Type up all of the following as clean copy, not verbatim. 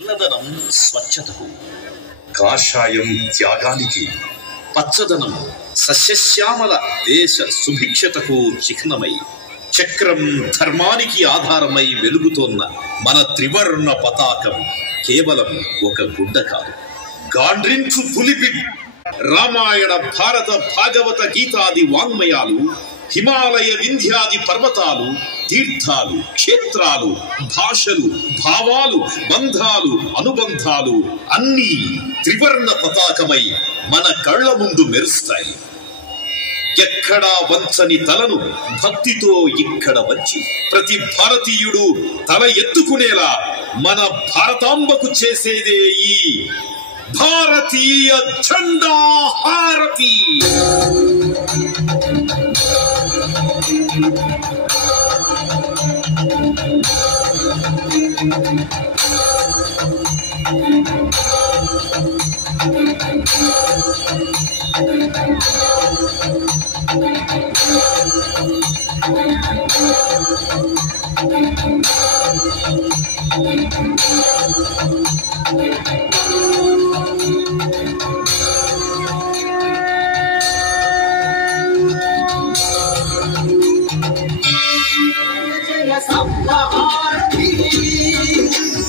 నల్లదనం స్వచ్ఛతకు, కాషాయం త్యాగానికి, పచ్చదనం సస్యశ్యామల దేశ సుభిక్షతకు చిహ్నమై, చక్రం ధర్మానికి ఆధారమై వెలుగుతోన్న మన త్రివర్ణ పతాకం కేవలం ఒక గుడ్డ కాదు. గాండ్రించు పులిపిడి రామాయణ భారత భాగవత గీతాది వాంగ్మయాలు, హిమాలయ వింధ్యాది పర్వతాలు, తీర్థాలు, క్షేత్రాలు, భాషలు, భావాలు, బంధాలు, అనుబంధాలు అన్నీ త్రివర్ణ పతాకమై మన కళ్ళ ముందు మెరుస్తాయి. ఎక్కడా వంచని తలను భక్తితో ఇక్కడ వంచి ప్రతి భారతీయుడు తల ఎత్తుకునేలా మన భారతాంబకు చేసేదే ఈ భారతీయ జెండా హారతి.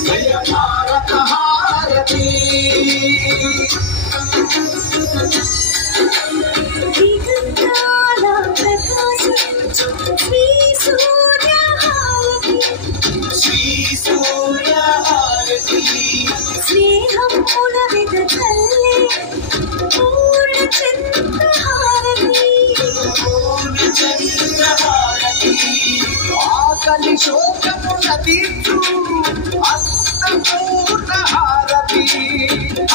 జయ భారత హారతి. శ్రీ సూర్య హారతి. స్నేహం పులవిద తల్లి పూర్ణ చంద్ర హారతి. పూర్ణ చంద్ర హారతి. ఆకలి శోకము నదీచు అన్నపూర్ణ హారతి.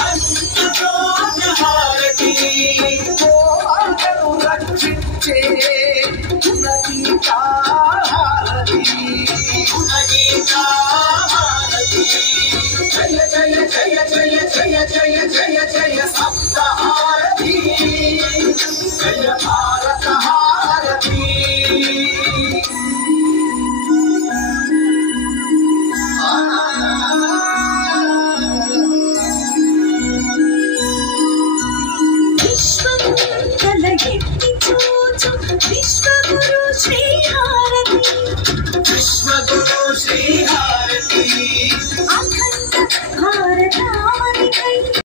అన్నపూర్ణ హారతి. గోమాతను రక్షించే గుణగీత హారతి. గుణగీత హారతి. జయ జయ జయ జయ జయ జయ జయ